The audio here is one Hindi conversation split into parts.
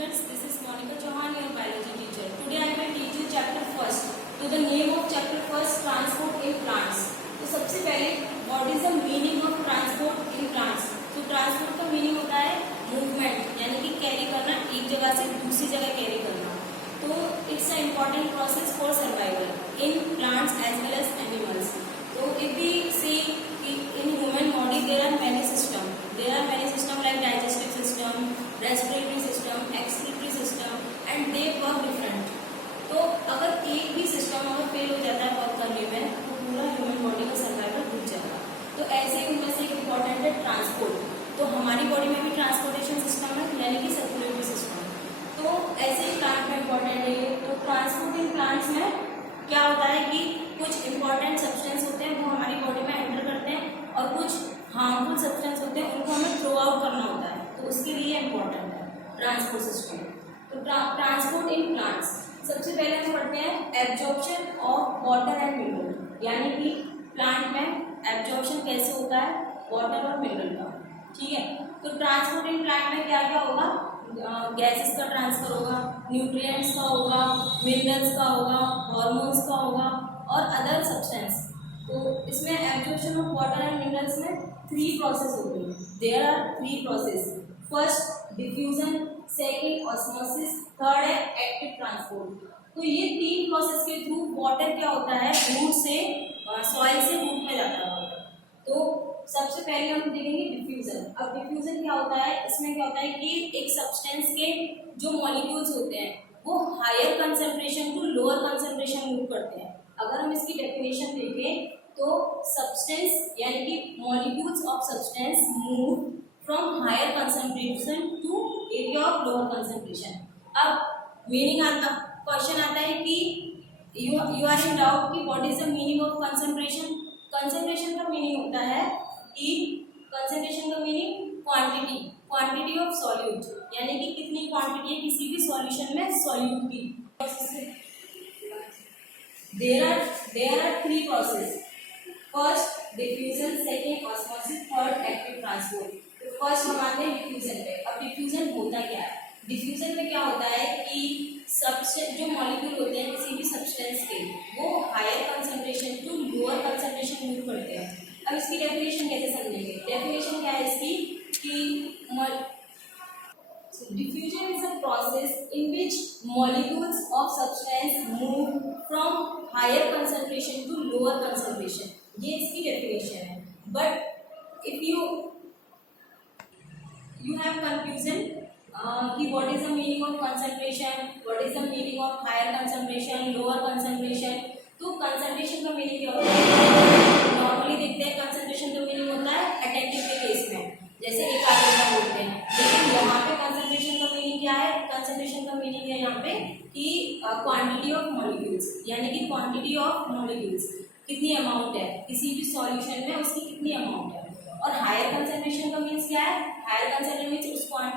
students, this is Monica Chauhan, your biology teacher. Today I will teach you chapter first. So the name of chapter first, transport in plants. तो सबसे पहले what is the meaning of transport in plants? तो transport का meaning होता है movement, यानी कि carry करना, एक जगह से दूसरी जगह carry करना. तो it's an important process for survival in plants as well as animals. So if we see in human body there are many systems. There are many systems like digestive system, respiratory system, excretory system, and they work different. तो अगर एक भी सिस्टम अगर फेल हो जाता है वर्क करने में तो पूरा ह्यूमन बॉडी का सर्वाइवल रुक जाएगा. तो ऐसे उनमें से एक इम्पॉर्टेंट है ट्रांसपोर्ट. तो हमारी बॉडी में भी ट्रांसपोर्टेशन सिस्टम है, यानी कि सर्कुलेटरी सिस्टम. तो ऐसे ही प्लांट में इम्पॉर्टेंट है. तो ट्रांसपोर्ट इन प्लांट्स में क्या होता है कि कुछ इम्पॉर्टेंट सब्सटेंस होते हैं वो हमारी बॉडी में एंटर करते हैं और कुछ हार्मफुल सब्सटेंस होते हैं उनको हमें थ्रो आउट करना होता है. तो उसके लिए इम्पॉर्टेंट है ट्रांसपोर्ट सिस्टम. तो ट्रांसपोर्ट इन प्लांट्स सबसे पहले हम पढ़ते हैं absorption of water and mineral, यानी कि प्लांट में एब्जॉर्प्शन कैसे होता है वाटर और मिनरल का. ठीक है. तो ट्रांसपोर्ट इन प्लांट में क्या क्या होगा, गैसेस का ट्रांसफर होगा, न्यूट्रिएंट्स का होगा, मिनरल्स का होगा, हार्मोन्स का होगा और अदर सब्सटेंस. तो इसमें absorption of water and minerals में 3 प्रोसेस होते हैं. There are 3 process. First diffusion, second osmosis, third है एक्टिव ट्रांसपोर्ट. तो ये 3 प्रोसेस के थ्रू वाटर क्या होता है रूट से सॉइल से रूट में जाता है. तो सबसे पहले हम देखेंगे डिफ्यूजन. अब डिफ्यूजन क्या होता है, इसमें क्या होता है कि एक सब्सटेंस के जो मॉलिक्यूल्स होते हैं वो higher concentration to lower concentration move करते हैं. अगर हम इसकी डेफिनेशन देखें तो सब्सटेंस यानी कि molecules of substance move from higher concentration to area of lower concentration. अब मीनिंग आता, क्वेश्चन आता है कि यू आर इन डाउट कि what is the meaning of concentration. Concentration का मीनिंग होता है कि कंसंट्रेशन का मीनिंग क्वांटिटी ऑफ सॉल्यूट, यानी कि कितनी क्वांटिटी है किसी भी सॉल्यूशन में सॉल्यूट की. There are 3 process. First diffusion, second osmosis, third active transport. तो फर्स्ट हम आते हैं डिफ्यूजन पे. अब डिफ्यूजन होता क्या है, डिफ्यूजन में क्या होता है कि सब्सटेंस जो मॉलिक्यूल होते हैं किसी भी सब्सटेंस के वो higher concentration to lower concentration move करते हैं. अब इसकी डेफिनेशन कैसे समझेंगे. डेफिनेशन क्या है इसकी कि diffusion is a process in which molecules of substance move from higher concentration to lower concentration. ये इसकी डेफिनेशन है. But if you have confusion कि what is the meaning of concentration, what is the meaning of higher concentration, lower concentration. तो concentration का meaning क्या होता है, नॉर्मली देखते हैं concentration का meaning होता है attentive के केस में जैसे एक कार्बन बोलते हैं. लेकिन यहाँ पे concentration का meaning क्या है, concentration का meaning है यहाँ पे कि quantity of molecules, यानी कि quantity of molecules कितनी अमाउंट है किसी भी सॉल्यूशन में उसकी कितनी अमाउंट है. और हायर कंसंट्रेशन का मीन्स क्या है, हायर कंसंट्रेशन मीन्स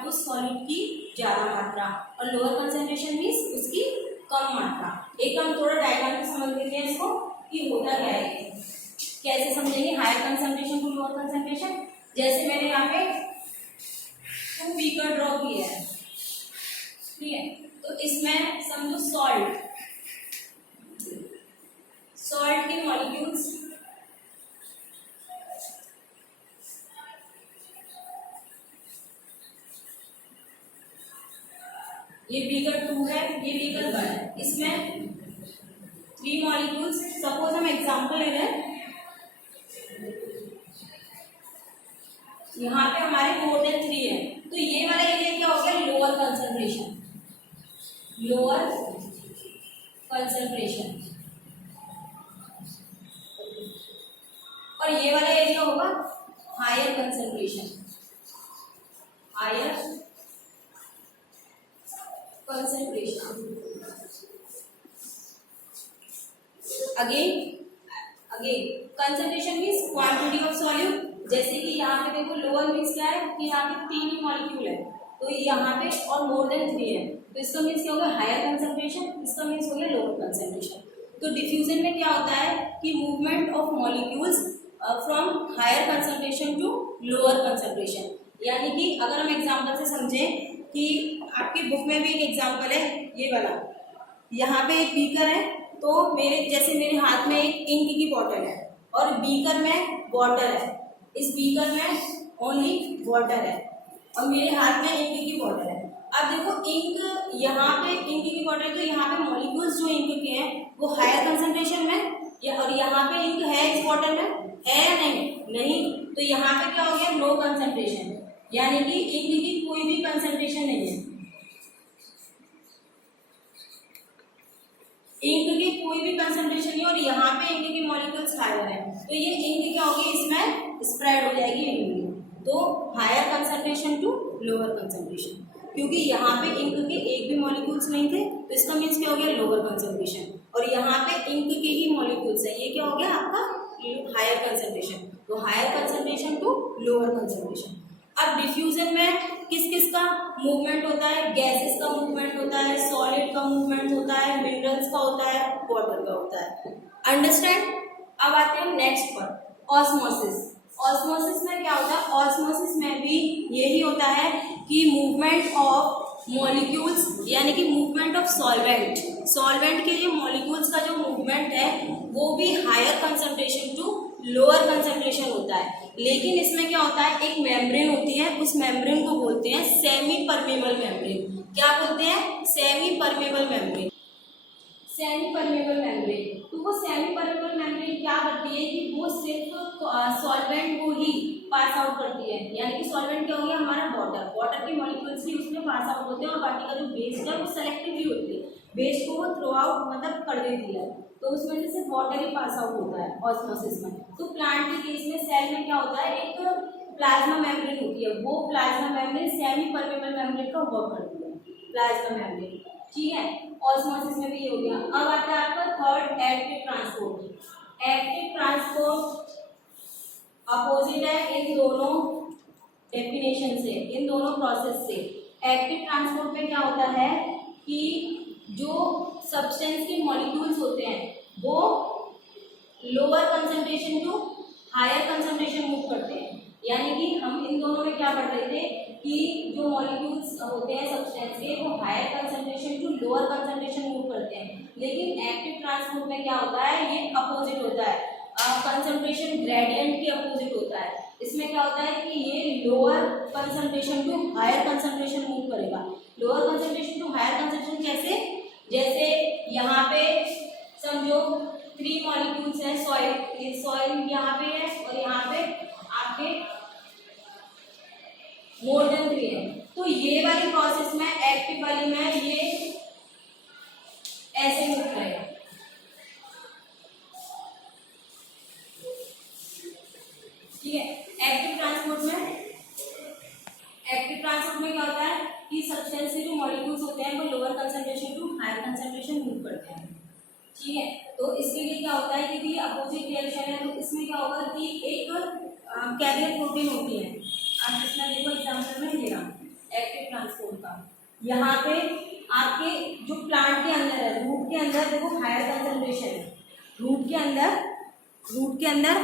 उस सॉल्यूट की ज़्यादा मात्रा और लोअर कंसंट्रेशन मीन्स उसकी कम मात्रा. एक हम थोड़ा डायग्राम में समझ लेते हैं इसको कि होता क्या है, कैसे समझेंगे higher concentration to lower concentration. जैसे मैंने यहाँ पे 2 बीकर ड्रॉ किया है, ठीक है. तो इसमें समझो सॉल्ट के मॉलिक्यूल्स ये बीकर 2 है, ये बीकर 1 है. इसमें 3 मॉलिक्यूल्स. सपोज हम एग्जांपल ले रहे हैं, यहाँ पे हमारे मोर देन 3 है. तो ये वाला एरिया क्या हो गया, लोअर कंसंट्रेशन. और ये वाला एरिया होगा higher concentration. Again concentration means quantity of solute. जैसे कि यहाँ पे देखो लोअर मीन्स क्या है कि यहाँ पे 3 ही मॉलिक्यूल है, तो यहाँ पे और मोर देन 3 है. तो इसका मीन्स क्या हो गया हायर कंसंट्रेशन, इसका मीन्स हो गया लोअर कंसंट्रेशन. तो डिफ्यूजन में क्या होता है कि movement of molecules from higher concentration to lower concentration. यानी कि अगर हम एग्जांपल से समझें कि आपकी बुक में भी एक एग्जाम्पल है ये वाला। यहाँ पे एक बीकर है, तो मेरे हाथ में एक इंक की बॉटल है और बीकर में वाटर है। इस बीकर में ओनली वाटर है और मेरे हाथ में इंक की बॉटल है। अब देखो इंक, यहाँ पे इंक की बॉटल, तो यहाँ पे मॉलिक्यूल्स जो इंक के हैं वो हायर कंसंट्रेशन में और यहाँ पे इंक है इस बॉटल में, है या नहीं? तो यहाँ पे क्या हो गया, लो कंसंट्रेशन, यानी कि इंक की कोई भी कंसंट्रेशन नहीं है, इंक की कोई भी कंसंट्रेशन नहीं, और यहाँ पे इंक के मॉलिक्यूल्स हायर है, तो ये इंक क्या होगी, इसमें स्प्रेड हो जाएगी इंक। तो higher concentration to lower concentration, क्योंकि यहाँ पे इंक के एक भी मॉलिक्यूल्स नहीं थे, तो इसका मीन्स क्या हो गया, लोअर कंसंट्रेशन, और यहाँ पे इंक के ही मॉलिक्यूल्स है, ये क्या हो गया आपका हायर कंसंट्रेशन। तो higher concentration to lower concentration. अब डिफ्यूजन में किस किस का मूवमेंट होता है, गैसेस का मूवमेंट होता है, सॉलिड का मूवमेंट होता है, मिनरल्स का होता है, वाटर का होता है। अंडरस्टैंड। अब आते हैं नेक्स्ट पर, ऑस्मोसिस। ऑस्मोसिस में क्या होता है, ऑस्मोसिस में भी यही होता है कि मूवमेंट ऑफ मॉलिक्यूल्स, यानी कि मूवमेंट ऑफ सॉल्वेंट, सॉल्वेंट के लिए मॉलिक्यूल्स का जो मूवमेंट है वो भी higher concentration to lower concentration होता है। लेकिन इसमें क्या होता है, एक मेम्ब्रेन होती है, उस मेम्ब्रेन को बोलते हैं सेमी परमेबल मेम्ब्रेन। क्या बोलते हैं, semi permeable membrane, semi permeable membrane. तो वो सेमी परमेबल मेम्ब्रेन क्या करती है कि वो सिर्फ सॉल्वेंट को ही पास आउट करती है, यानी कि सॉल्वेंट क्या हो गया हमारा वाटर, वाटर के मॉलिक्यूल्स भी उसमें पास आउट होते हैं, और बाकी का जो वेस्ट है वो सेलेक्टिवली होती है, वेस्ट को वो थ्रो आउट मतलब कर देती है, तो उसमें से सिर्फ वाटर ही पास आउट होता है ऑस्मोसिस में। तो प्लांट के केस में सेल में क्या होता है, एक प्लाज्मा मेम्ब्रेन होती है, वो plasma membrane semi permeable membrane का वर्क करती है, प्लाज्मा मेम्ब्रेन, ठीक है। ऑस्मोसिस में भी ये हो गया। अब आता है आपका third, active transport. Active transport opposite है इन दोनों डेफिनेशन से, इन दोनों प्रोसेस से। एक्टिव ट्रांसपोर्ट में क्या होता है कि जो सब्सटेंस के मॉलिक्यूल्स होते हैं वो lower concentration to higher concentration move करते हैं, यानी कि हम इन दोनों में क्या पढ़ रहे थे कि जो मॉलिक्यूल्स होते हैं सब्सटेंस के वो higher concentration to lower concentration move करते हैं। लेकिन एक्टिव ट्रांसपोर्ट में क्या होता है, ये अपोजिट होता है, कंसंट्रेशन ग्रेडियंट के अपोजिट होता है। इसमें क्या होता है कि ये lower concentration to higher concentration move करेगा। Lower concentration to higher concentration कैसे, जैसे यहाँ पे समझो 3 मॉलिक्यूल्स हैं, सॉइल यहाँ पे है और यहाँ पे आपके मोर देन 3 है, तो ये वाली प्रोसेस में, एक्टिव वाली में ये ऐसे मूव करेगा, ठीक है। एक्टिव ट्रांसपोर्ट में क्या होता है कि सब्सटेंस के जो मॉलिक्यूल्स होते हैं वो lower concentration to higher concentration move करते हैं, ठीक है। तो इसके लिए क्या होता है, क्योंकि अपोजिट रिएक्शन है, तो इसमें क्या होगा कि एक कैरियर प्रोटीन होती है। आप इसमें देखो एग्जाम्पल में देना एक्टिव ट्रांसपोर्ट का, यहाँ पे आपके जो प्लांट के अंदर है, रूट के अंदर देखो हायर कंसंट्रेशन है, रूट के अंदर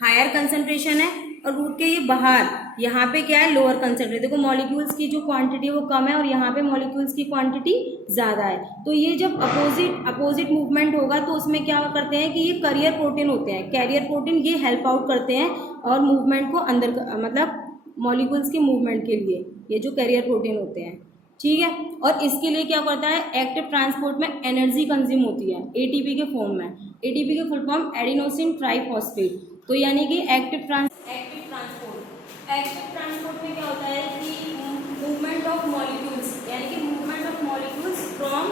हायर कंसंट्रेशन है, और रूट के ये बाहर यहाँ पे क्या है, लोअर कंसंट्रेशन। देखो मॉलिक्यूल्स की जो क्वांटिटी है वो कम है और यहाँ पे मॉलिक्यूल्स की क्वांटिटी ज़्यादा है। तो ये जब अपोजिट मूवमेंट होगा तो उसमें क्या करते हैं कि ये कैरियर प्रोटीन होते हैं, कैरियर प्रोटीन ये हेल्प आउट करते हैं और मूवमेंट को अंदर, मतलब मॉलिक्यूल्स के मूवमेंट के लिए ये जो कैरियर प्रोटीन होते हैं, ठीक है। और इसके लिए क्या करता है, एक्टिव ट्रांसपोर्ट में एनर्जी कंज्यूम होती है एटीपी के फॉर्म में। एटीपी के फुल फॉर्म एडिनोसिन ट्राइफॉस्फेट। तो यानी कि एक्टिव ट्रांसपोर्ट में क्या होता है कि मूवमेंट ऑफ मॉलिक्यूल्स, यानी कि movement of molecules from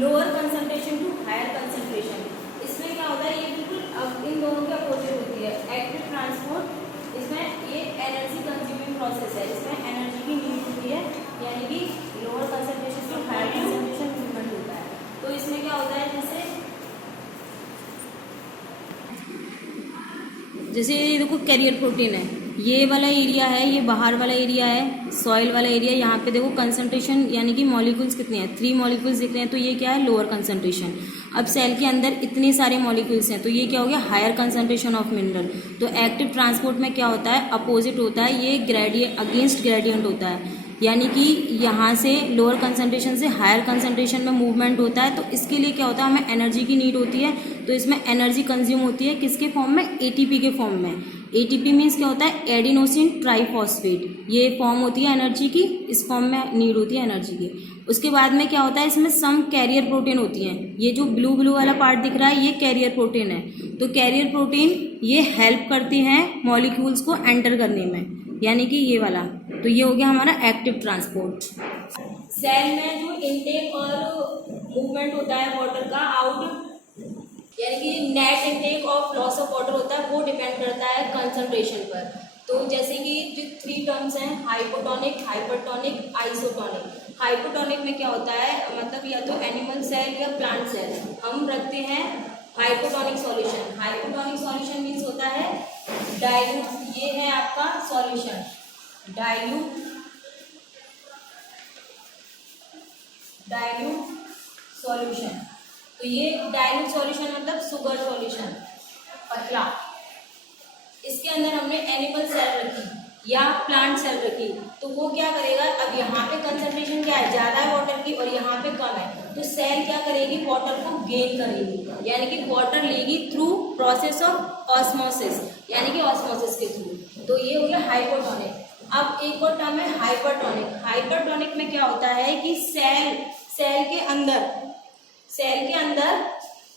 lower concentration to higher concentration. इसमें क्या होता है, ये बिल्कुल अब इन दोनों के अपोजिट होती है। एक्टिव ट्रांसपोर्ट, इसमें ये एनर्जी कंज्यूमिंग प्रोसेस है, इसमें एनर्जी की नीड होती है, यानी कि lower concentration to higher concentration movement होता है। तो इसमें क्या होता है, जैसे ये देखो कैरियर प्रोटीन है, ये वाला एरिया है, ये बाहर वाला एरिया है, सॉइल वाला एरिया। यहाँ पे देखो कंसंट्रेशन, यानी कि मॉलिक्यूल्स कितने हैं, 3 मॉलिक्यूल्स दिख रहे हैं, तो ये क्या है, लोअर कंसंट्रेशन। अब सेल के अंदर इतने सारे मॉलिक्यूल्स हैं, तो ये क्या हो गया, हायर कंसंट्रेशन ऑफ मिनरल। तो एक्टिव ट्रांसपोर्ट में क्या होता है, अपोजिट होता है, ये ग्रेडियंट, अगेंस्ट ग्रेडियंट होता है। यानी कि यहाँ से लोअर कंसंट्रेशन से हायर कंसंट्रेशन में मूवमेंट होता है। तो इसके लिए क्या होता है, हमें एनर्जी की नीड होती है। तो इसमें एनर्जी कंज्यूम होती है किसके फॉर्म में, एटीपी के फॉर्म में। एटीपी मीन्स क्या होता है, एडिनोसिन ट्राइफॉस्फेट। ये फॉर्म होती है एनर्जी की, इस फॉर्म में नीड होती है एनर्जी की। उसके बाद में क्या होता है, इसमें सम कैरियर प्रोटीन होती हैं। ये जो ब्लू ब्लू वाला पार्ट दिख रहा है ये कैरियर प्रोटीन है। तो कैरियर प्रोटीन ये हेल्प करती हैं मॉलिक्यूल्स को एंटर करने में, यानी कि ये वाला। तो ये हो गया हमारा एक्टिव ट्रांसपोर्ट। सेल में जो इनटेक और मूवमेंट होता है वाटर का आउट, यानी कि नेट इनटेक और लॉस ऑफ वाटर होता है, वो डिपेंड करता है कंसंट्रेशन पर। तो जैसे कि जो 3 टर्म्स हैं, हाइपोटोनिक, हाइपरटोनिक, आइसोटोनिक। हाइपोटोनिक में क्या होता है, मतलब या तो एनिमल सेल या प्लांट सेल। हम रखते हैं hypotonic solution. Hypotonic solution means होता है डाइल्यूट। ये है आपका सॉल्यूशन, डाइल्यूट सॉल्यूशन। तो ये डाइल्यूट सॉल्यूशन मतलब शुगर सॉल्यूशन, पतला। इसके अंदर हमने एनिमल सेल रखी या प्लांट सेल रखी, तो वो क्या करेगा, अब यहाँ पे कंसंट्रेशन क्या है, ज़्यादा है वाटर की और यहाँ पे कम है। तो सेल क्या करेगी, वाटर को गेन करेगी, यानी कि वाटर लेगी थ्रू प्रोसेस ऑफ ऑस्मोसिस, यानी कि ऑस्मोसिस के थ्रू। तो ये हो गया हाइपोटोनिक। अब एक और टर्म है हाइपरटोनिक। हाइपरटोनिक में क्या होता है कि सेल के अंदर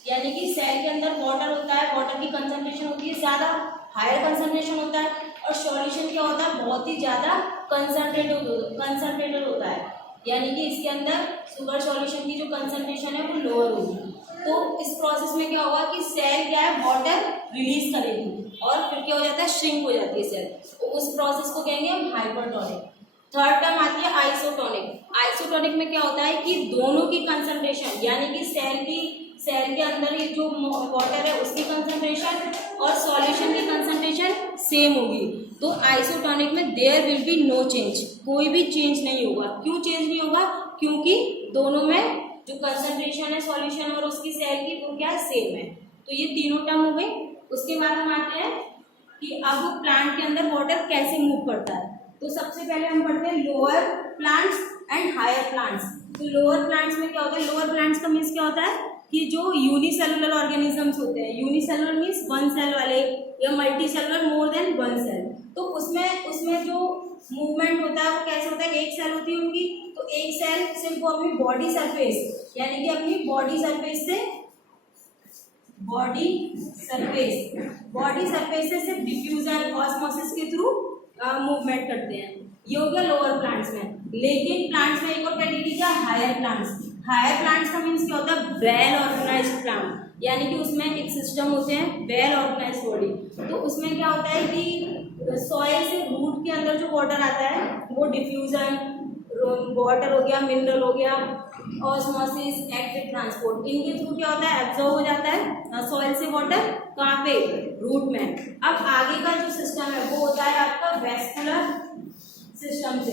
यानी कि सेल के अंदर वाटर होता है, वाटर की कंसंट्रेशन होती है ज़्यादा, हायर कंसंट्रेशन होता है, और सॉल्यूशन क्या होता है, बहुत ही ज़्यादा कंसंट्रेटेड होता है, यानी कि इसके अंदर शुगर सॉल्यूशन की जो कंसंट्रेशन है वो लोअर होगी। तो इस प्रोसेस में क्या होगा कि सेल क्या है, वाटर रिलीज करेगी और फिर क्या हो जाता है, श्रिंक हो जाती है सेल। तो उस प्रोसेस को कहेंगे हम हाइपरटोनिक। थर्ड टर्म आती है आइसोटोनिक। आइसोटोनिक में क्या होता है कि दोनों की कंसंट्रेशन, यानी कि सेल के अंदर ये जो वाटर है उसकी कंसंट्रेशन और सॉल्यूशन की कंसंट्रेशन सेम होगी। तो आइसोटोनिक में there will be no change, कोई भी चेंज नहीं होगा। क्यों चेंज नहीं होगा, क्योंकि दोनों में जो कंसंट्रेशन है सॉल्यूशन और उसकी सेल की वो क्या है, सेम है। तो ये तीनों टर्म हो गए। उसके बाद हम आते हैं कि अब प्लांट के अंदर वाटर कैसे मूव करता है। तो सबसे पहले हम पढ़ते हैं lower plants and higher plants. तो लोअर प्लांट्स में क्या होता है, लोअर प्लांट्स का मीन्स क्या होता है कि जो यूनिसेलुलर ऑर्गेनिजम्स होते हैं। यूनिसेलुलर मीन्स 1 सेल वाले, या multicellular more than 1 cell. तो उसमें जो मूवमेंट होता है वो कैसे होता है, एक सेल होती है उनकी, तो एक सेल सिर्फ वो अपनी बॉडी सरफेस, यानी कि अपनी बॉडी सरफेस से सिर्फ डिफ्यूजन ऑस्मोसिस के थ्रू मूवमेंट करते हैं। ये हो गया लोअर प्लांट्स में। लेकिन प्लांट्स में एक और कैटेगरी क्या, हायर प्लांट्स। हायर प्लांट्स का मीन्स क्या होता है, वेल ऑर्गेनाइज्ड प्लांट, यानी कि उसमें एक सिस्टम होते हैं, वेल ऑर्गेनाइज्ड बॉडी। तो उसमें क्या होता है कि सॉइल से रूट के अंदर जो वाटर आता है वो डिफ्यूजन वाटर हो गया, मिनरल हो गया, ऑस्मोसिस, एक्टिव ट्रांसपोर्ट, इनके थ्रू क्या होता है, एब्जॉर्ब हो जाता है सॉइल से वाटर, कहाँ पे, रूट में। अब आगे का जो सिस्टम है वो होता है आपका वेस्कुलर सिस्टम से,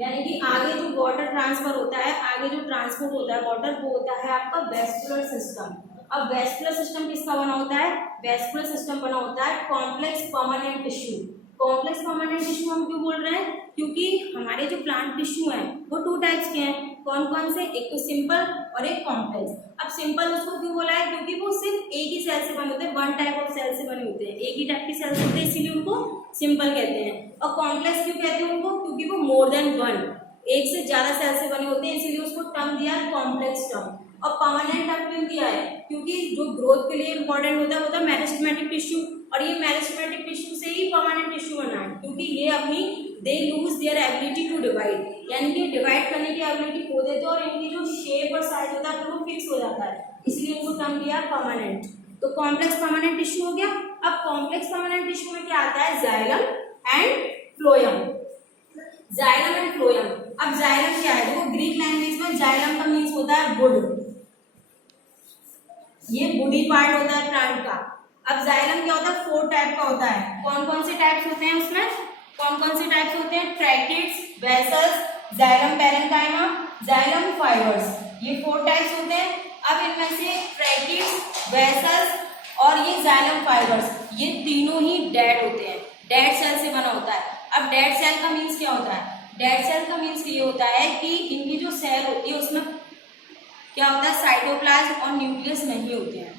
यानी कि आगे जो वाटर ट्रांसफर होता है, आगे जो ट्रांसपोर्ट होता है वाटर, वो होता है आपका वेस्कुलर सिस्टम। अब वेस्कुलर सिस्टम किसका बना होता है, वेस्कुलर सिस्टम बना होता है complex permanent tissue. Complex permanent tissue हम क्यों बोल रहे हैं, क्योंकि हमारे जो प्लांट टिश्यू हैं वो 2 टाइप्स के हैं। कौन कौन से, एक तो सिंपल और एक कॉम्प्लेक्स। अब सिंपल उसको क्यों बोला है, क्योंकि वो सिर्फ एक ही सेल से बने होते हैं, 1 टाइप ऑफ सेल से बने होते हैं, एक ही टाइप के सेल्स होते हैं, इसीलिए उनको सिंपल कहते हैं। और कॉम्प्लेक्स क्यों कहते हैं उनको, क्योंकि वो मोर देन 1, एक से ज्यादा सेल से बने होते हैं, इसीलिए उसको टर्म दिया है कॉम्प्लेक्स टर्म। और परमानेंट टर्म क्यों दिया है, क्योंकि जो ग्रोथ के लिए इंपॉर्टेंट होता है वो था मेरिस्टेमेटिक टिश्यू, और ये मेरिस्टेमेटिक टिश्यू से ही परमानेंट टिश्यू बना है, क्योंकि ये अपनी they lose their ability to divide, यानी कि डिवाइड करने की एबिलिटी खो देते हैं, और इनकी जो शेप और साइज होता है वो फिक्स हो जाता है, इसलिए उनको टर्म दिया परमानेंट। तो कॉम्प्लेक्स परमानेंट टिश्यू हो गया। अब कॉम्प्लेक्स परमानेंट टिश्यू में क्या आता है, xylem and phloem. Xylem and phloem. अब जाइलम क्या है, वो ग्रीक लैंग्वेज में जाइलम का मीन्स होता है वुड, ये वुडी पार्ट होता है प्लांट का। अब जाइलम क्या होता है, 4 टाइप का होता है। कौन कौन से टाइप्स होते हैं उसमें, कौन कौन से टाइप्स होते हैं, tracheids, vessels, xylem parenchyma, xylem fibres, ये 4 टाइप्स होते हैं। अब इनमें से ट्रैकिड्स, वेसल्स और ये जाइलम फाइबर्स, ये तीनों ही डेड होते हैं, डेड सेल से बना होता है। अब डेड सेल का मीन्स क्या होता है, डेड सेल का मीन्स ये होता है कि इनकी जो सेल होती है उसमें क्या होता है, साइटोप्लाज्म और न्यूक्लियस नहीं होते हैं,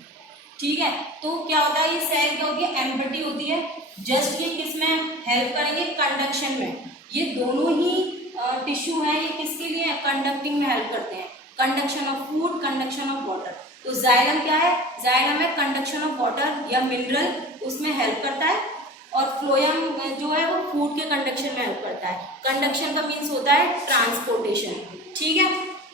ठीक है। तो क्या होता है, ये सेल क्या होती है, एम्प्टी होती है। जस्ट ये किस में हेल्प करेंगे, कंडक्शन में। ये दोनों ही टिश्यू है, ये किसके लिए, कंडक्टिंग में हेल्प करते हैं, conduction of food, conduction of water. तो जाइलम क्या है, जाइलम है कंडक्शन ऑफ वाटर या मिनरल, उसमें हेल्प करता है। और फ्लोएम जो है वो फूड के कंडक्शन में हेल्प करता है। कंडक्शन का मीन्स होता है ट्रांसपोर्टेशन, ठीक है।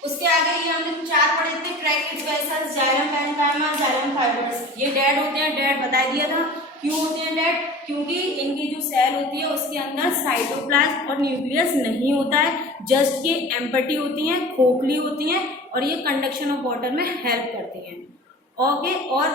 उसके आगे ये हमने 4 पढ़े थे, tracheids, vessels, xylem parenchyma, xylem fibres. ये डेड होते हैं, डेड बता दिया था। क्यों होते हैं डेड, क्योंकि इनकी जो सेल होती है उसके अंदर साइटोप्लाज्म और न्यूक्लियस नहीं होता है, जस्ट ये एम्प्टी होती हैं, खोखली होती हैं और ये कंडक्शन ऑफ वाटर में हेल्प करती हैं, ओके। और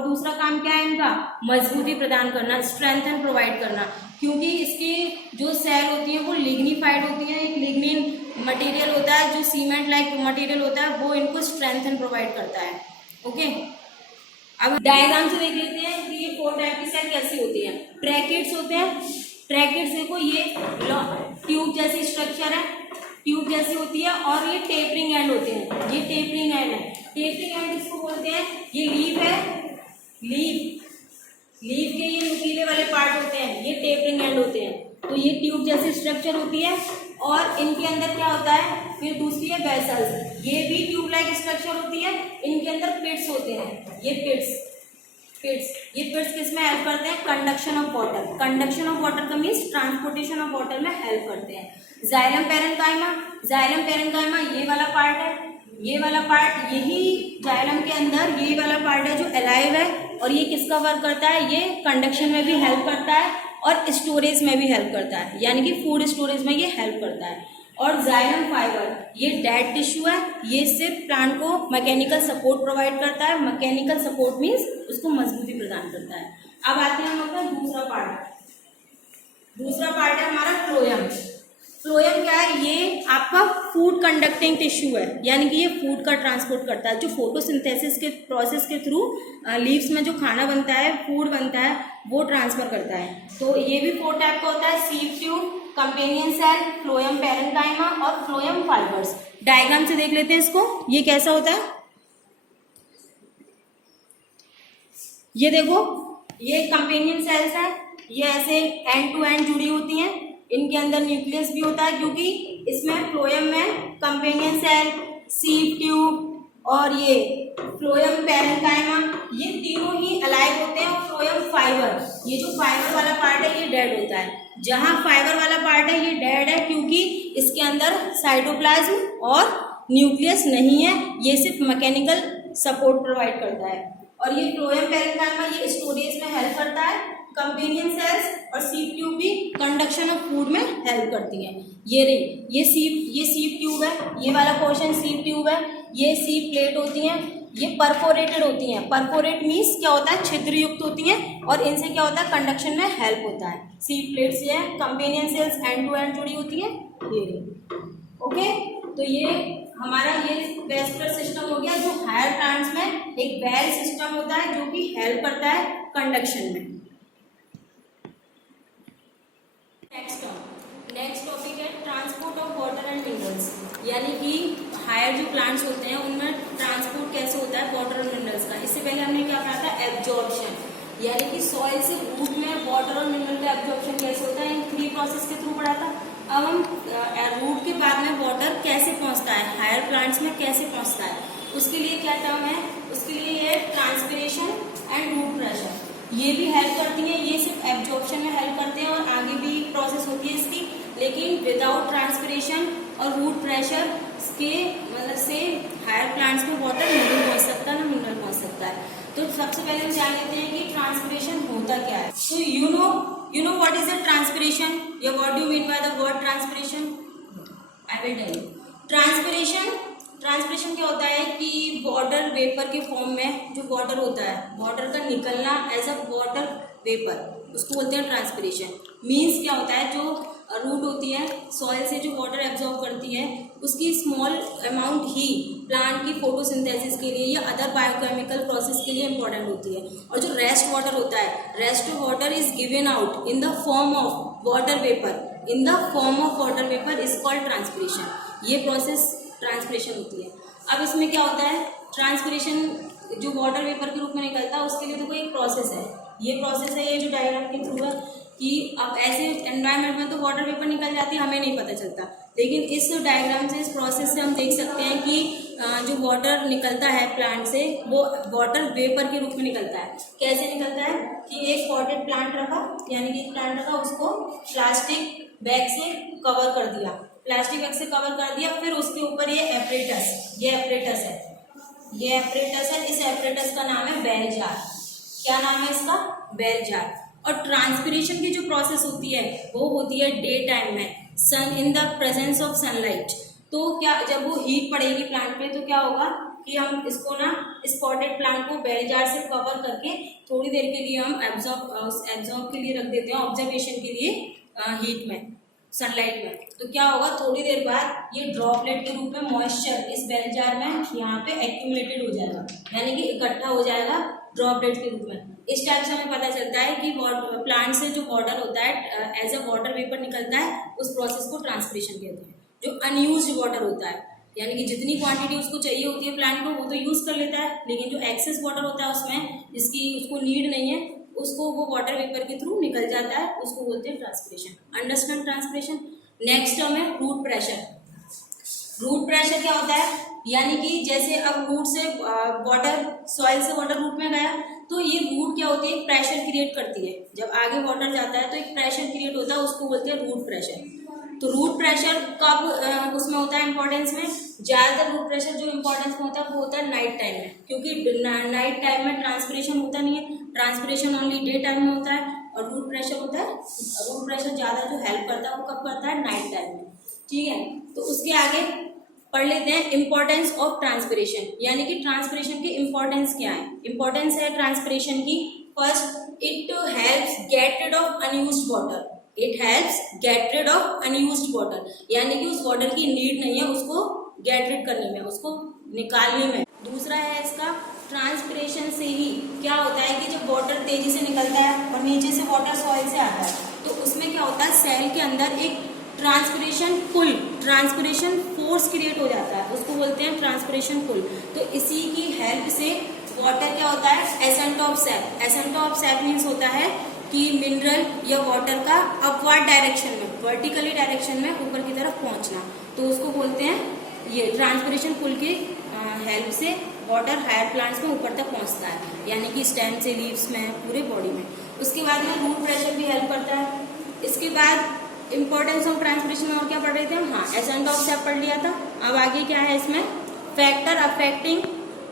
दूसरा काम क्या है इनका, मजबूती प्रदान करना, स्ट्रेंथ एंड प्रोवाइड करना, क्योंकि इसकी जो सेल होती है वो लिग्निफाइड होती है। एक लिग्निन मटेरियल होता है जो सीमेंट लाइक मटेरियल होता है, वो इनको स्ट्रेंथ एंड प्रोवाइड करता है, ओके। अब डायग्राम से देख लेते हैं कि ये 4 टाइप की सेल कैसी होती है। ट्रैकिड्स होते हैं, ट्रैकिड्स देखो ये ट्यूब जैसी स्ट्रक्चर है, ट्यूब जैसी होती है और ये टेपरिंग एंड होते हैं, ये टेपरिंग एंड है। टेपरिंग एंड इसको बोलते हैं, ये लीफ है, लीफ के ये नुकीले वाले पार्ट होते हैं, ये टेपरिंग एंड होते हैं। तो ये ट्यूब जैसी स्ट्रक्चर होती है और इनके अंदर क्या होता है, फिर दूसरी है वेसल्स, ये भी ट्यूब लाइक स्ट्रक्चर होती है, इनके अंदर पिट्स होते हैं, ये पिट्स किस में हेल्प करते हैं, conduction of water, conduction of water का मीन्स ट्रांसपोर्टेशन ऑफ वाटर में हेल्प करते हैं। जाइलम पैरेन्काइमा, जाइलम पैरेन्काइमा ये वाला पार्ट है, ये वाला पार्ट, यही जाइलम के अंदर ये वाला पार्ट है जो अलाइव है और ये किसका वर्क करता है, ये कंडक्शन में भी हेल्प करता है और स्टोरेज में भी हेल्प करता है, यानी कि फूड स्टोरेज में ये हेल्प करता है। और जाइलम फाइबर ये डेड टिश्यू है, ये सिर्फ प्लांट को मैकेनिकल सपोर्ट प्रोवाइड करता है, मैकेनिकल सपोर्ट मीन्स उसको मजबूती प्रदान करता है। अब आते हैं हम अपना दूसरा पार्ट है हमारा फ्लोएम। फ्लोएम क्या है, ये आपका फूड कंडक्टिंग टिश्यू है, यानी कि ये फूड का ट्रांसपोर्ट करता है, जो फोटोसिंथेसिस के प्रोसेस के थ्रू लीव्स में जो खाना बनता है, फूड बनता है, वो ट्रांसफर करता है। तो ये भी 4 टाइप का होता है, sieve tube, companion cell, phloem parenchyma और फ्लोएम फाइबर्स। डायग्राम से देख लेते हैं इसको, ये कैसा होता है, ये देखो, ये कंपेनियन सेल्स है, ये ऐसे एंड टू एंड जुड़ी होती हैं, इनके अंदर न्यूक्लियस भी होता है, क्योंकि इसमें फ्लोएम में कंपेनियन सेल, सीव ट्यूब और ये फ्लोएम पैरेन्काइमा, ये तीनों ही अलाइव होते हैं। और फ्लोएम फाइबर, ये जो फाइबर वाला पार्ट है ये डेड होता है। जहां फाइबर वाला पार्ट है ये डेड है, क्योंकि इसके अंदर साइटोप्लाज्म और न्यूक्लियस नहीं है, ये सिर्फ मैकेनिकल सपोर्ट प्रोवाइड करता है। और ये फ्लोएम पैरेन्काइमा ये स्टोरेज में हेल्प करता है। कंपेनियन सेल्स और सीव ट्यूब भी कंडक्शन ऑफ फूड में हेल्प करती हैं। ये सीव ट्यूब है, ये वाला पोर्शन सीव ट्यूब है, ये सीव प्लेट होती हैं, ये परफोरेटेड होती हैं। परफोरेट मीन्स क्या होता है, छिद्र युक्त होती हैं और इनसे क्या होता है, कंडक्शन में हेल्प होता है। सीव प्लेट्स ये है, companion cells end to end जुड़ी होती है, ये ओके। तो ये हमारा ये वेस्कुलर सिस्टम हो गया, जो हायर प्लांट्स में एक वेल सिस्टम होता है जो कि हेल्प करता है कंडक्शन में। नेक्स्ट टॉपिक है transport of water and minerals, यानी कि हायर जो प्लांट्स होते हैं उनमें ट्रांसपोर्ट कैसे होता है वाटर और मिनरल्स का। इससे पहले हमने क्या पढ़ा था, एब्जॉर्प्शन, यानी कि सॉइल से रूट में वाटर और मिनरल का एब्जॉर्प्शन कैसे होता है, इन 3 प्रोसेस के थ्रू पढ़ा था। अब हम रूट के बाद में वाटर कैसे पहुंचता है, हायर प्लांट्स में कैसे पहुंचता है, उसके लिए क्या टर्म है, उसके लिए ये ट्रांसपिरेशन एंड रूट प्रेशर, ये भी हेल्प करती है। ये सिर्फ एब्जॉर्प्शन में हेल्प करते हैं और आगे भी प्रोसेस होती है इसकी, लेकिन विदाउट ट्रांसपिरेशन और रूट प्रेशर के मतलब से हायर प्लांट्स में वाटर नहीं पहुंच सकता, ना मिनरल पहुंच सकता है। तो सबसे पहले हम जान लेते हैं कि ट्रांसपिरेशन होता क्या है। तो you know what is the transpiration, या what do you mean by the word transpiration? I will tell you. Transpiration क्या होता है कि वाटर वेपर के फॉर्म में जो वाटर होता है, वाटर का निकलना एज अ वाटर वेपर, उसको बोलते हैं ट्रांसपिरेशन। मीन्स क्या होता है, जो रूट होती है सॉइल से जो वाटर एब्जॉर्ब करती है, उसकी स्मॉल अमाउंट ही प्लांट की फोटोसिंथेसिस के लिए या अदर बायोकेमिकल प्रोसेस के लिए इंपॉर्टेंट होती है। और जो रेस्ट वाटर होता है, rest water is given out in the form of water vapour, in the form of water vapour is called transpiration. ये प्रोसेस ट्रांसपिरेशन होती है। अब इसमें क्या होता है, ट्रांसपिरेशन जो वाटर वेपर के रूप में निकलता है उसके लिए तो कोई एक प्रोसेस है। ये प्रोसेस है, ये जो डायग्राम के थ्रू है कि अब ऐसे एनवायरनमेंट में तो वाटर वेपर निकल जाती है, हमें नहीं पता चलता, लेकिन इस डायग्राम से, इस प्रोसेस से हम देख सकते हैं कि जो वाटर निकलता है प्लांट से वो वाटर वेपर के रूप में निकलता है। कैसे निकलता है कि एक पॉटेड प्लांट रखा, यानी कि एक प्लांट रखा, उसको प्लास्टिक बैग से कवर कर दिया, प्लास्टिक बैग से कवर कर दिया, फिर उसके ऊपर ये एपरेटस है, ये एपरेटस है। इस एपरेटस का नाम है बेल जार। क्या नाम है इसका? Bell jar. और ट्रांसपिरेशन की जो प्रोसेस होती है वो होती है डे टाइम में, sun in the presence of sunlight. तो क्या, जब वो हीट पड़ेगी प्लांट पे तो क्या होगा कि हम इसको ना, इस पॉटेड प्लांट को बेल जार से कवर करके थोड़ी देर के लिए हम एब्जॉर्ब के लिए रख देते हैं, ऑब्जर्वेशन के लिए हीट में, सनलाइट में। तो क्या होगा, थोड़ी देर बाद ये ड्रॉपलेट के रूप में मॉइस्चर इस बेल जार में यहाँ पे एक्यूमुलेटेड हो जाएगा, यानी कि इकट्ठा हो जाएगा ड्रॉपलेट के रूप में। इस टाइप से हमें पता चलता है कि प्लांट से जो वाटर होता है एज अ वाटर वेपर निकलता है, उस प्रोसेस को ट्रांसपिरेशन कहते हैं। जो अनयूज्ड वाटर होता है, यानी कि जितनी क्वांटिटी उसको चाहिए होती है प्लांट को वो तो यूज कर लेता है, लेकिन जो एक्सेस वाटर होता है उसमें जिसकी उसको नीड नहीं है, उसको वो वाटर वेपर के थ्रू निकल जाता है, उसको बोलते हैं transpiration. Understand transpiration. Next term है रूट प्रेशर। रूट प्रेशर क्या होता है, यानी कि जैसे अब रूट से वाटर, सॉइल से वाटर रूट में गया तो ये रूट क्या होती है, प्रेशर क्रिएट करती है। जब आगे वाटर जाता है तो एक प्रेशर क्रिएट होता है, उसको बोलते हैं रूट प्रेशर। तो रूट प्रेशर कब उसमें होता है इंपॉर्टेंस में, ज्यादातर रूट प्रेशर जो इंपॉर्टेंस में होता है वो होता है नाइट टाइम में, क्योंकि नाइट टाइम में ट्रांसपिरेशन होता नहीं है, ट्रांसपिरेशन ओनली डे टाइम में होता है। और रूट प्रेशर होता है, रूट प्रेशर ज्यादा जो हेल्प करता है वो कब करता है, नाइट टाइम में। ठीक है, तो उसके आगे पढ़ लेते हैं इंपॉर्टेंस ऑफ ट्रांसपिरेशन, यानी कि ट्रांसपिरेशन की इंपॉर्टेंस क्या है। इंपॉर्टेंस है ट्रांसपिरेशन की, first, it helps get rid of unused water. It helps get rid of unused water, यानी कि उस वाटर की नीड नहीं है उसको गेट रिड करने में, उसको निकालने में। दूसरा है इसका, ट्रांसपिरेशन से ही क्या होता है कि जब वाटर तेजी से निकलता है और नीचे से वाटर सॉइल से आता है तो उसमें क्या होता है, सेल के अंदर एक transpiration pull, transpiration force create हो जाता है, उसको बोलते हैं ट्रांसपिरेशन पुल। तो इसी की हेल्प से वाटर क्या होता है, ascent of SAP. Ascent of SAP means होता है कि मिनरल या वाटर का अपवर्ड डायरेक्शन में, वर्टिकली डायरेक्शन में ऊपर की तरफ पहुंचना, तो उसको बोलते हैं ये ट्रांसपिरेशन पुल की हेल्प से वाटर हायर प्लांट्स में ऊपर तक पहुंचता है, यानी कि स्टेम से लीव्स में, पूरे बॉडी में। उसके बाद में रूट प्रेशर भी हेल्प करता है। इसके बाद इंपॉर्टेंस ऑफ ट्रांसपिरेशन और क्या पढ़ रहे थे हम, हाँ एसेंट ऑफ सैप पढ़ लिया था। अब आगे क्या है इसमें, फैक्टर अफेक्टिंग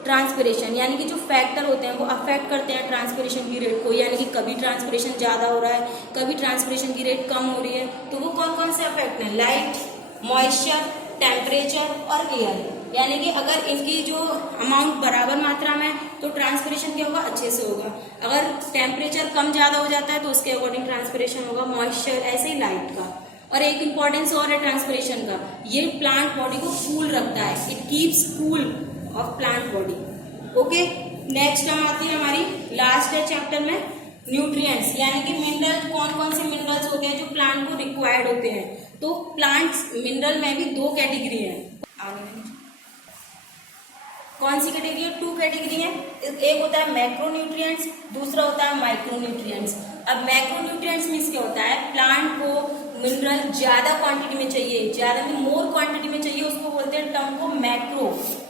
ट्रांसपिरेशन, यानी कि जो फैक्टर होते हैं वो अफेक्ट करते हैं ट्रांसपिरेशन की रेट को, यानी कि कभी ट्रांसपिरेशन ज्यादा हो रहा है, कभी ट्रांसपिरेशन की रेट कम हो रही है, तो वो कौन कौन से अफेक्ट हैं, लाइट, मॉइस्चर, टेम्परेचर और एयर। यानी कि अगर इनकी जो अमाउंट बराबर मात्रा में तो ट्रांसपिरेशन क्या होगा, अच्छे से होगा। अगर टेम्परेचर कम ज्यादा हो जाता है तो उसके अकॉर्डिंग ट्रांसपिरेशन होगा, मॉइस्चर, ऐसे ही लाइट का। और एक इंपॉर्टेंस और है ट्रांसपिरेशन का, ये प्लांट बॉडी को कूल रखता है, it keeps cool off plant body. Okay, next term आती है हमारी, लास्ट है चैप्टर में, न्यूट्रिएंट्स, यानी कि मिनरल, कौन कौन से मिनरल्स होते हैं जो प्लांट को रिक्वायर्ड होते हैं। तो प्लांट्स मिनरल में भी दो कैटेगरी है, कौन सी कैटेगरी है, 2 कैटेगरी है। एक होता है मैक्रोन्यूट्रिएंट्स, दूसरा होता है माइक्रोन्यूट्रिएंट्स। अब मैक्रोन्यूट्रिएंट्स मीन्स क्या होता है, प्लांट को मिनरल ज्यादा क्वांटिटी में चाहिए, ज्यादा में मोर क्वांटिटी में चाहिए, उसको बोलते हैं टर्म को मैक्रो,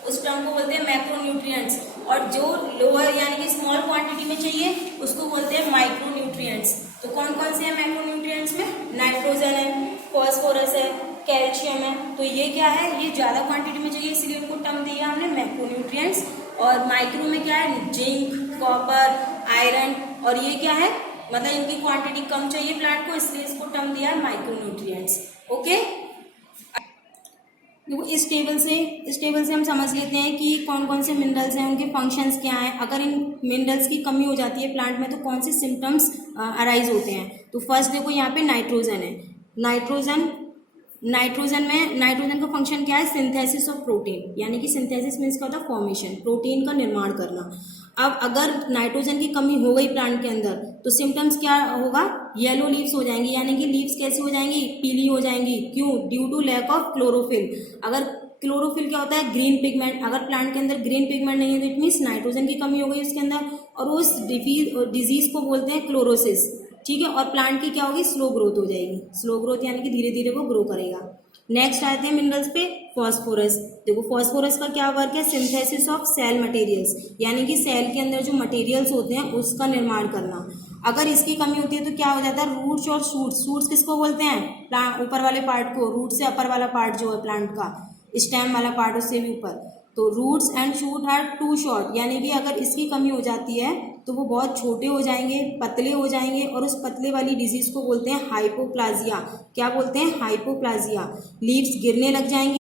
उस टर्म को बोलते हैं मैक्रोन्यूट्रिएंट्स। और जो लोअर यानी कि स्मॉल क्वांटिटी में चाहिए उसको बोलते हैं माइक्रोन्यूट्रिएंट्स। तो कौन कौन से हैं मैक्रोन्यूट्रिएंट्स में, नाइट्रोजन है, फॉस्फोरस है, कैल्शियम है। तो ये क्या है, ये ज्यादा क्वांटिटी में चाहिए इसलिए उनको टर्म दिया हमने मैक्रोन्यूट्रिएंट्स। और माइक्रो में क्या है, जिंक, कॉपर, आयरन, और ये क्या है, मतलब इनकी क्वांटिटी कम चाहिए प्लांट को इसलिए इसको टर्म दिया है माइक्रोन्यूट्रिएंट्स। ओके, इस टेबल से हम समझ लेते हैं कि कौन कौन से मिनरल्स हैं, उनके फंक्शंस क्या हैं। अगर इन मिनरल्स की कमी हो जाती है प्लांट में तो कौन से सिम्टम्स अराइज होते हैं। तो फर्स्ट देखो यहाँ पे नाइट्रोजन है, नाइट्रोजन का फंक्शन क्या है, सिंथेसिस ऑफ प्रोटीन, यानी कि सिंथेसिस मीन्स क्या होता है, फॉर्मेशन, प्रोटीन का निर्माण करना। अब अगर नाइट्रोजन की कमी हो गई प्लांट के अंदर तो सिम्टम्स क्या होगा, येलो लीव्स हो जाएंगी, यानी कि लीव्स कैसी हो जाएंगी, पीली हो जाएंगी। क्यों? Due to lack of chlorophyll. अगर क्लोरोफिल क्या होता है, ग्रीन पिगमेंट, अगर प्लांट के अंदर ग्रीन पिगमेंट नहीं है तो इट मीन्स नाइट्रोजन की कमी हो गई उसके अंदर, और उस डिजीज को बोलते हैं क्लोरोसिस। ठीक है, और प्लांट की क्या होगी, स्लो ग्रोथ हो जाएगी। स्लो ग्रोथ यानी कि धीरे धीरे वो ग्रो करेगा। नेक्स्ट आते हैं मिनरल्स पे, फॉस्फोरस। देखो फॉस्फोरस का क्या वर्क है, सिंथेसिस ऑफ सेल मटेरियल्स, यानी कि सेल के अंदर जो मटेरियल्स होते हैं उसका निर्माण करना। अगर इसकी कमी होती है तो क्या हो जाता है, रूट्स और शूट्स। शूट्स किसको बोलते हैं, प्लांट ऊपर वाले पार्ट को, रूट से अपर वाला पार्ट जो है प्लांट का, स्टेम वाला पार्ट उससे भी ऊपर। तो roots and shoot are too short, यानी कि अगर इसकी कमी हो जाती है तो वो बहुत छोटे हो जाएंगे, पतले हो जाएंगे, और उस पतले वाली डिजीज को बोलते हैं हाइपोप्लाजिया। क्या बोलते हैं, हाइपोप्लाजिया। लीव्स गिरने लग जाएंगी,